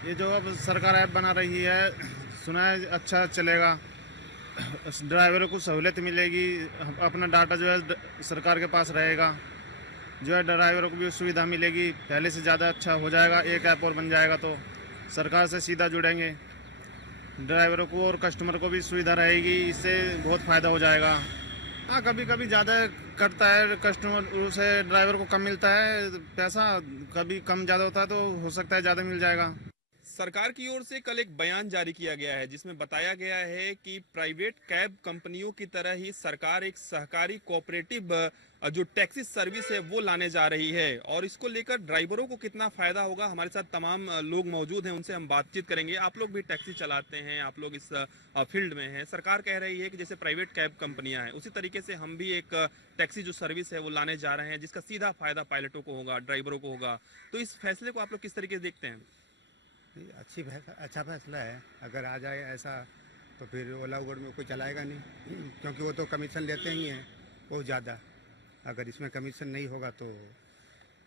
ये जो अब सरकार ऐप बना रही है, सुना है अच्छा चलेगा। ड्राइवरों को सहूलियत मिलेगी, अपना डाटा जो है सरकार के पास रहेगा, जो है ड्राइवरों को भी सुविधा मिलेगी, पहले से ज़्यादा अच्छा हो जाएगा। एक ऐप और बन जाएगा तो सरकार से सीधा जुड़ेंगे, ड्राइवरों को और कस्टमर को भी सुविधा रहेगी, इससे बहुत फ़ायदा हो जाएगा। हाँ, कभी कभी ज़्यादा कटता है, कस्टमर से ड्राइवर को कम मिलता है पैसा, कभी कम ज़्यादा होता है तो हो सकता है ज़्यादा मिल जाएगा। सरकार की ओर से कल एक बयान जारी किया गया है जिसमें बताया गया है कि प्राइवेट कैब कंपनियों की तरह ही सरकार एक सहकारी कोऑपरेटिव जो टैक्सी सर्विस है वो लाने जा रही है और इसको लेकर ड्राइवरों को कितना फायदा होगा। हमारे साथ तमाम लोग मौजूद हैं, उनसे हम बातचीत करेंगे। आप लोग भी टैक्सी चलाते हैं, आप लोग इस फील्ड में हैं। सरकार कह रही है कि जैसे प्राइवेट कैब कंपनियां हैं उसी तरीके से हम भी एक टैक्सी जो सर्विस है वो लाने जा रहे हैं, जिसका सीधा फायदा पायलटों को होगा, ड्राइवरों को होगा। तो इस फैसले को आप लोग किस तरीके से देखते हैं? अच्छा फैसला है। अगर आ जाए ऐसा तो फिर ओला उबर में कोई चलाएगा नहीं क्योंकि वो तो कमीशन लेते ही हैं बहुत ज़्यादा। अगर इसमें कमीशन नहीं होगा तो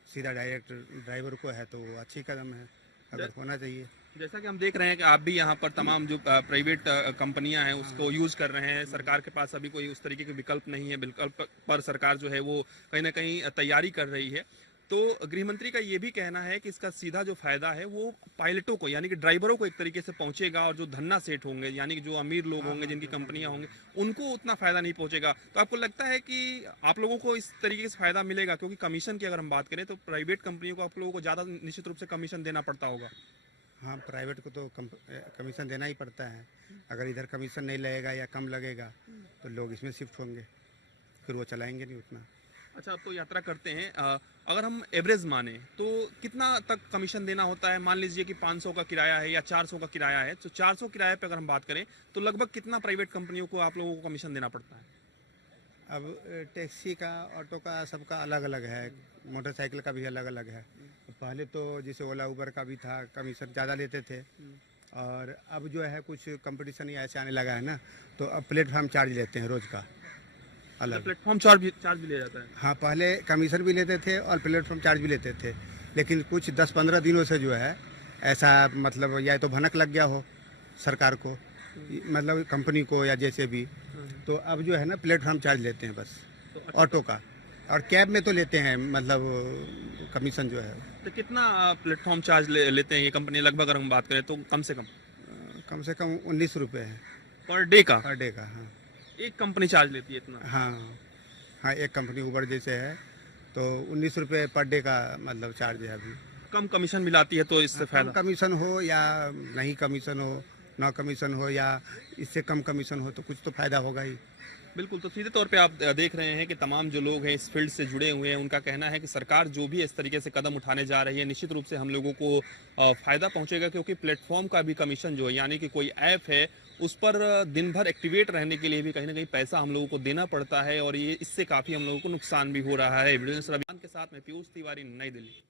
सीधा डायरेक्ट ड्राइवर को है तो वो अच्छी कदम है, अगर होना चाहिए। जैसा कि हम देख रहे हैं कि आप भी यहाँ पर तमाम जो प्राइवेट कंपनियां हैं उसको यूज कर रहे हैं। सरकार के पास अभी कोई उस तरीके के विकल्प नहीं है, विकल्प पर सरकार जो है वो कहीं ना कहीं तैयारी कर रही है। तो गृह मंत्री का ये भी कहना है कि इसका सीधा जो फायदा है वो पायलटों को यानी कि ड्राइवरों को एक तरीके से पहुंचेगा और जो धन्ना सेठ होंगे यानी कि जो अमीर लोग होंगे, जिनकी कंपनियां होंगी, उनको उतना फायदा नहीं पहुंचेगा। तो आपको लगता है कि आप लोगों को इस तरीके से फायदा मिलेगा? क्योंकि कमीशन की अगर हम बात करें तो प्राइवेट कंपनियों को आप लोगों को ज्यादा निश्चित रूप से कमीशन देना पड़ता होगा। हाँ, प्राइवेट को तो कमीशन देना ही पड़ता है। अगर इधर कमीशन नहीं लगेगा या कम लगेगा तो लोग इसमें शिफ्ट होंगे, फिर वो चलाएंगे नहीं उतना। अच्छा, आप तो यात्रा करते हैं, अगर हम एवरेज माने तो कितना तक कमीशन देना होता है? मान लीजिए कि 500 का किराया है या 400 का किराया है, तो 400 किराए पे अगर हम बात करें तो लगभग कितना प्राइवेट कंपनियों को आप लोगों को कमीशन देना पड़ता है? अब टैक्सी का, ऑटो का, सबका अलग अलग है, मोटरसाइकिल का भी अलग अलग है। पहले तो जैसे ओला उबर का भी था, कमीशन ज़्यादा लेते थे, और अब जो है कुछ कंपटीशन ही ऐसे आने लगा है ना, तो अब प्लेटफॉर्म चार्ज लेते हैं रोज़ का अलग। प्लेटफॉर्म चार्ज भी लिया जाता है? हाँ, पहले कमीशन भी लेते थे और प्लेटफॉर्म चार्ज भी लेते थे, लेकिन कुछ 10-15 दिनों से जो है ऐसा, मतलब या तो भनक लग गया हो सरकार को, मतलब कंपनी को या जैसे भी, तो अब जो है ना प्लेटफॉर्म चार्ज लेते हैं बस, ऑटो का। और कैब में तो लेते हैं मतलब कमीशन जो है। तो कितना प्लेटफॉर्म चार्ज लेते हैं ये कंपनी लगभग अगर हम बात करें तो? कम से कम 19 रुपये है पर डे का? पर डे का, हाँ। एक कंपनी चार्ज लेती है इतना? हाँ हाँ, एक कंपनी उबर जैसे है तो 19 रुपये पर डे का मतलब चार्ज है अभी। कम कमीशन मिलाती है तो इससे फायदा? कमीशन हो या नहीं कमीशन हो, ना कमीशन हो या इससे कम कमीशन हो, तो कुछ तो फायदा होगा ही। बिल्कुल। तो सीधे तौर पे आप देख रहे हैं कि तमाम जो लोग हैं इस फील्ड से जुड़े हुए हैं, उनका कहना है कि सरकार जो भी इस तरीके से कदम उठाने जा रही है निश्चित रूप से हम लोगों को फायदा पहुंचेगा, क्योंकि प्लेटफॉर्म का भी कमीशन जो है यानी कि कोई ऐप है उस पर दिन भर एक्टिवेट रहने के लिए भी कहीं ना कहीं पैसा हम लोगों को देना पड़ता है और ये इससे काफी हम लोगों को नुकसान भी हो रहा है। वीडियो के साथ में पीयूष तिवारी, नई दिल्ली।